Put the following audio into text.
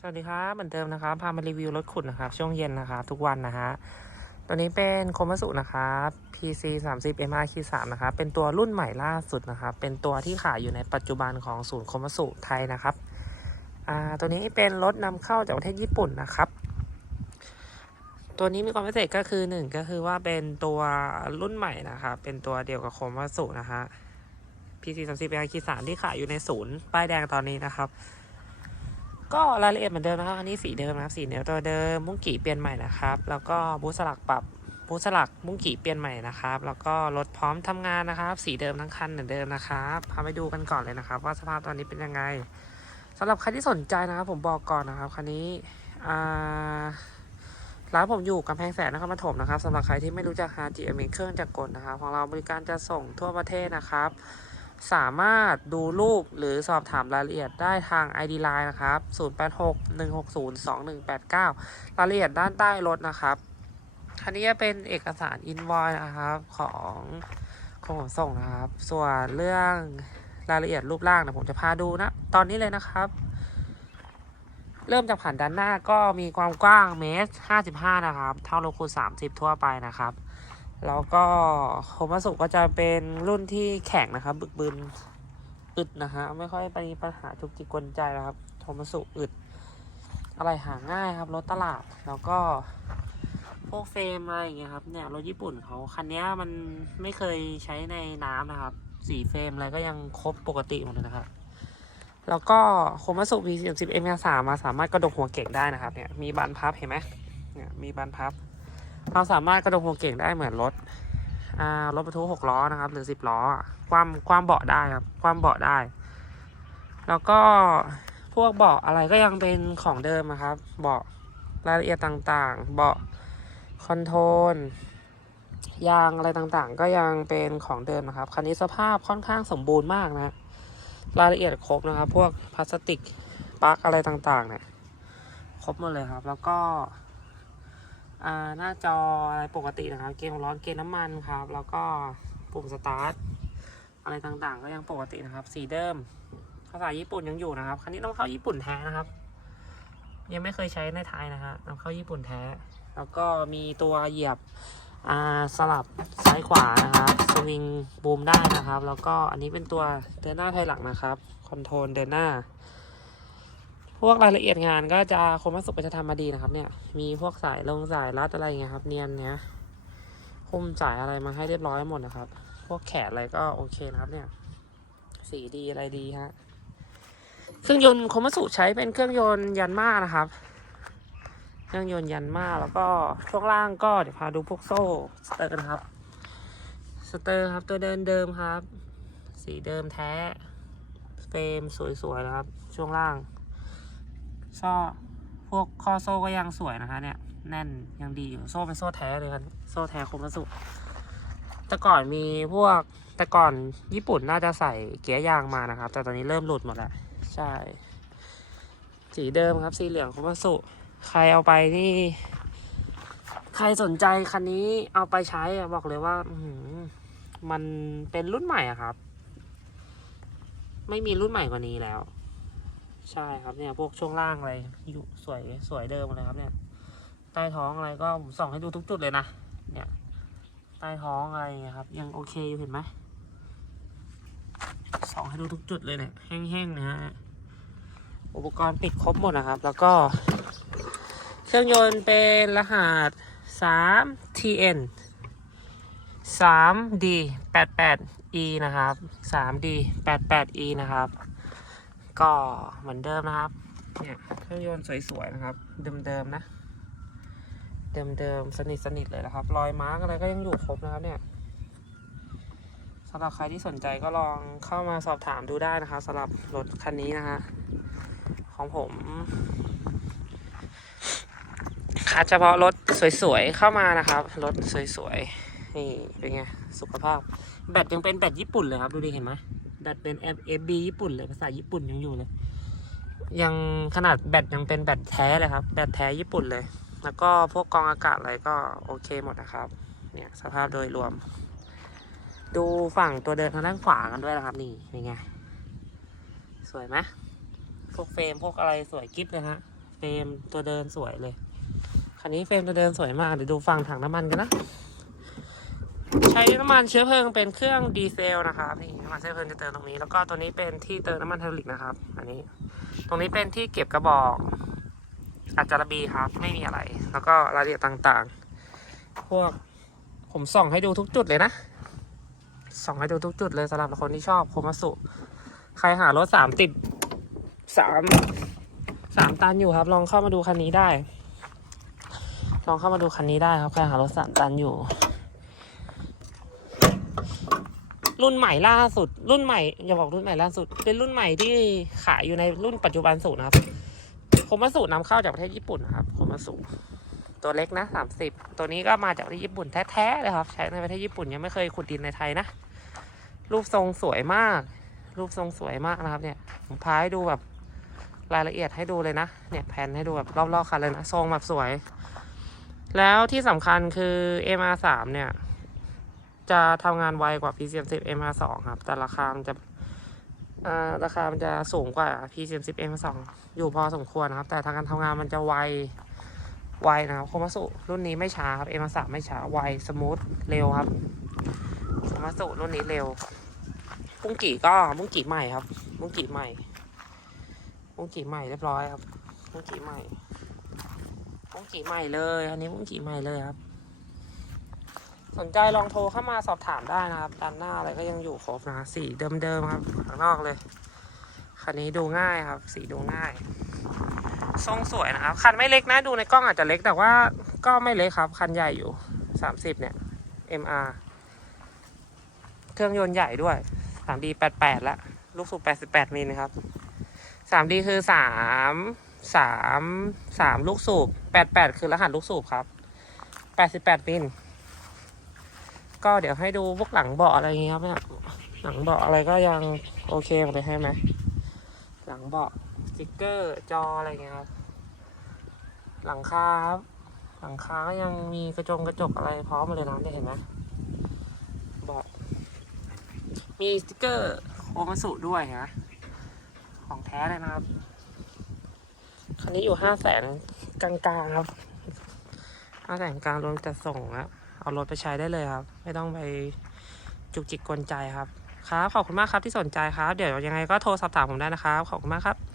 สวัสดีครับเหมือนเดิมนะครับพามารีวิวรถขุดนะครับ ช่วงเย็นนะครับทุกวันนะฮะตัวนี้เป็นโคมัสุนะครับ PC 3 0 MR 3นะครับ เป็นตัวรุ่นใหม่ล่าสุดนะครับ เป็นตัวที่ขายอยู่ในปัจจุบันของศูนย์โคมัสุไทยนะครับอ่าตัวนี้เป็นรถนำเข้าจากประเทศญี่ปุ่นนะครับ ตัวนี้มีความพิเศษก็คือหนึ่งก็คือว่าเป็นตัวรุ่นใหม่นะครับเป็นตัวเดียวกับโคมัสุนะฮะ PC 3 0 MR 3ที่ขายอยู่ในศูนย์ป้ายแดงตอนนี้นะครับ ก็รายละเอียดเหมือนเดิมนะครับ อันนี้สีเดิมนะครับ สีเนื้อตัวเดิม มุ้งกี่เปลี่ยนใหม่นะครับ แล้วก็บูสลักปรับบูสลักมุ้งกี่เปลี่ยนใหม่นะครับ แล้วก็รถพร้อมทำงานนะครับ สีเดิมทั้งคันเหมือนเดิมนะครับพาไปดูกันก่อนเลยนะครับ ว่าสภาพตอนนี้เป็นยังไงสำหรับใครที่สนใจนะครับ ผมบอกก่อนนะครับคันนี้ร้านผมอยู่กำแพงแสนนครปฐมนะครับสำหรับใครที่ไม่รู้จักฮาจิอเมเครื่องจักรกลนะครับ ของเราบริการจะส่งทั่วประเทศนะครับ สามารถดูรูปหรือสอบถามรายละเอียดได้ทาง ID Line นะครับ 0861602189 รายละเอียดด้านใต้รถนะครับคันนี้จะเป็นเอกสาร invoice นะครับของของขนส่งนะครับ ส่วนเรื่องรายละเอียดรูปร่างเนะผมจะพาดูนะ ตอนนี้เลยนะครับ เริ่มจากผ่านด้านหน้าก็มีความกว้างเมตร 55 นะครับ เท่ารถคูณ30 ทั่วไปนะครับ แล้วก็โคมาสุก็จะเป็นรุ่นที่แข็งนะครับ บึกบึนอึดนะฮะไม่ค่อยมีปัญหาจุกจิกกวนใจนะครับโคมาสุอึด อะไรหาง่ายครับรถตลาดแล้วก็พวกเฟรมอะไรอย่างเงี้ยครับเนี่ยรถญี่ปุ่นเขาคันนี้มันไม่เคยใช้ในน้ำนะครับ สีเฟรมอะไรก็ยังครบปกติหมดเลยนะครับ แล้วก็โคมาสุ P 4 0 M 3มาสามารถกระดกหัวเก่งได้นะครับเนี่ยมีบานพับเห็นไหมเนี่ยมีบานพับ เราสามารถกระดกหัวเก่งได้เหมือนรถอ่ารถบรรทุกหกล้อนะครับ หรือสิบล้อ ความความเบาะได้ครับ ความเบาะได้ แล้วก็พวกเบาะอะไรก็ยังเป็นของเดิมนะครับ เบาะรายละเอียดต่างๆ เบาะคอนโทรลยางอะไรต่างๆ ก็ยังเป็นของเดิมนะครับ คันนี้สภาพค่อนข้างสมบูรณ์มากนะ รายละเอียดครบนะครับ พวกพลาสติกปลั๊กอะไรต่างๆ เนี่ย ครบหมดเลยครับ แล้วก็ หน้าจออะไรปกตินะครับ เกมร้อนเกมน้ำมันครับ แล้วก็ปุ่มสตาร์ทอะไรต่างๆ ก็ยังปกตินะครับ สีเดิม ภาษาญี่ปุ่นยังอยู่นะครับ คันนี้ต้องเข้าญี่ปุ่นแท้นะครับ ยังไม่เคยใช้ในไทยนะฮะนำเข้าญี่ปุ่นแท้ แล้วก็มีตัวเหยียบสลับซ้ายขวานะครับ สวิงบูมได้นะครับ แล้วก็อันนี้เป็นตัวเดินหน้าถอยหลังนะครับ คอนโทรลเดินหน้า พวกรายละเอียดงานก็จะคมวัสดุจะทำมาดีนะครับ เนี่ย มีพวกสายลงสายรัดอะไรเงี้ยครับ เนียนเนี้ยคุมสายอะไรมาให้เรียบร้อยหมดนะครับ พวกแขนอะไรก็โอเคนะครับ เนี่ย สีดีอะไรดีฮะ เครื่องยนต์คมวัสดุใช้เป็นเครื่องยนต์ยันมานะครับ เครื่องยนต์ยันมาแล้วก็ช่วงล่างก็เดี๋ยวพาดูพวกโซ่สเตอร์นะครับ สเตอร์ครับตัวเดินเดิมครับ สีเดิมแท้เฟรมสวยๆนะครับ ช่วงล่าง โซ่พวกข้อโซ่ก็ยังสวยนะคะเนี่ยแน่นยังดีอยู่โซ่เป็นโซ่แท้เลยครับโซ่แท้คมวัสดุแต่ก่อนมีพวกแต่ก่อนญี่ปุ่นน่าจะใส่เกียร์ยางมานะครับ แต่ตอนนี้เริ่มหลุดหมดแล้วใช่ สีเดิมครับ สีเหลืองคมวัสดุใครเอาไปนี่ ใครสนใจคันนี้เอาไปใช้บอกเลยว่าอืมันเป็นรุ่นใหม่อะครับ ไม่มีรุ่นใหม่กว่านี้แล้ว ใช่ครับเนี่ยพวกช่วงล่างอะไรอยู่สวยสวยเดิมเลยครับเนี่ย ใต้ท้องอะไรก็ผมส่องให้ดูทุกจุดเลยนะเนี่ยใต้ท้องอะไรครับ ยังโอเคอยู่เห็นไหมส่องให้ดูทุกจุดเลยเนี่ยแห้งๆนะฮะอุปกรณ์ปิดครบหมดนะครับ แล้วก็ เครื่องยนต์เป็นรหัส 3 TN 3D 88 E นะครับ 3D 88 E นะครับ ก็เหมือนเดิมนะครับ เนี่ยเครื่องยนต์สวยๆนะครับ เดิมๆนะ เดิมๆสนิทสนิทๆเลยนะครับ รอยมาร์กอะไรก็ยังอยู่ครบนะครับเนี่ยสำหรับใครที่สนใจก็ลองเข้ามาสอบถามดูได้นะครับสำหรับรถคันนี้นะฮะของผมคัดเฉพาะรถสวยๆเข้ามานะครับ รถสวยๆนี่เป็นไงสุขภาพ แบตยังเป็นแบตญี่ปุ่นเลยครับ ดูดิเห็นไหม แบตเป็น FB ญี่ปุ่นเลยภาษาญี่ปุ่นยังอยู่เลย ยังขนาดแบตยังเป็นแบตแท้เลยครับ แบตแท้ญี่ปุ่นเลย แล้วก็พวกกรองอากาศอะไรก็โอเคหมดนะครับ เนี่ยสภาพโดยรวม ดูฝั่งตัวเดินทางด้านขวากันด้วยนะครับนี่เป็นไง สวยไหมพวกเฟรมพวกอะไรสวยกิ๊บเลยฮะเฟรมตัวเดินสวยเลยคันนี้เฟรมตัวเดินสวยมากเดี๋ยวดูฝั่งถังน้ำมันกันนะ ใช้น้ำมันเชื้อเพลิงเป็นเครื่องดีเซลนะครับนี่น้ำมันเชื้อเพลิงจะเติมตรงนี้ แล้วก็ตัวนี้เป็นที่เติมน้ำมันไฮดรอลิกนะครับ อันนี้ ตรงนี้เป็นที่เก็บกระบอกอัจจารบีครับไม่มีอะไร แล้วก็รายละเอียดต่างๆ พวกผมส่องให้ดูทุกจุดเลยนะส่องให้ดูทุกจุดเลยสำหรับคนที่ชอบโคมาสุ ใครหารถสามติดสามสามตันอยู่ครับ ลองเข้ามาดูคันนี้ได้ ลองเข้ามาดูคันนี้ได้ครับใครหารถสามตันอยู่ รุ่นใหม่ล่าสุด รุ่นใหม่อย่าบอกรุ่นใหม่ล่าสุด เป็นรุ่นใหม่ที่ขายอยู่ในรุ่นปัจจุบันสูตรนะครับโคมาสุนำเข้าจากประเทศญี่ปุ่นนะครับโคมาสุตัวเล็กนะสามสิบตัวนี้ก็มาจากประเทศญี่ปุ่นแท้ๆเลยครับ ใช้ในประเทศญี่ปุ่นยังไม่เคยขุดดินในไทยนะ รูปทรงสวยมาก รูปทรงสวยมากนะครับ เนี่ยผมพาให้ดูแบบรายละเอียดให้ดูเลยนะ เนี่ยแผ่นให้ดูแบบรอบๆคันเลยนะ ทรงแบบสวย แล้วที่สำคัญคือ MR3 เนี่ย จะทำงานไวกว่า PCM10 MR2 ครับ แต่ราคามันจะราคามันจะสูงกว่า PCM10 M2 อยู่พอสมควรนะครับ แต่ทางการทำงานมันจะไว ไวนะครับโคมสุรุ่นนี้ไม่ช้าครับ M3 ไม่ช้า ไว สมูท เร็วครับโคมสุรุ่นนี้เร็ว บุ้งกี่ก็บุ้งกี่ใหม่ครับ บุ้งกี่ใหม่ บุ้งกี่ใหม่เรียบร้อยครับ บุ้งกี่ใหม่ บุ้งกี่ใหม่เลย อันนี้บุ้งกี่ใหม่เลยครับ สนใจลองโทรเข้ามาสอบถามได้นะครับด้านหน้าอะไรก็ยังอยู่ครบนะสีเดิมๆครับข้างนอกเลยคันนี้ดูง่ายครับ สีดูง่าย ทรงสวยนะครับ คันไม่เล็กนะดูในกล้องอาจจะเล็กแต่ว่าก็ไม่เล็กครับ คันใหญ่อยู่สามสิบเนี่ย MR เครื่องยนต์ใหญ่ด้วย 3D 88แล้วลูกสูบ88มิลครับ 3D คือ 3 3 3 ลูกสูบ 88 คือรหัสลูกสูบครับ 88มิล ก็เดี๋ยวให้ดูพวกหลังเบาะอะไรอย่างเงี้ยครับเนี่ยหลังเบาะอะไรก็ยังโอเคหมดเลยใช่ไหมหลังเบาะสติ๊กเกอร์จออะไรอย่างเงี้ยครับ หลังคาครับหลังคาก็ยังมีกระจงกระจกอะไรพร้อมมดเลยนะเนี่ยเห็นไหมเบาะมีสติกเกอร์โอมาสุด้วยนะของแท้เลยนะครับคันนี้อยู่ห้าแสนกลางๆครับห้าแสนกลางรวมจัดส่งครับ เอารถไปใช้ได้เลยครับ ไม่ต้องไปจุกจิกกวนใจครับ ครับ ขอบคุณมากครับที่สนใจครับ เดี๋ยวยังไงก็โทรสอบถามผมได้นะครับ ขอบคุณมากครับ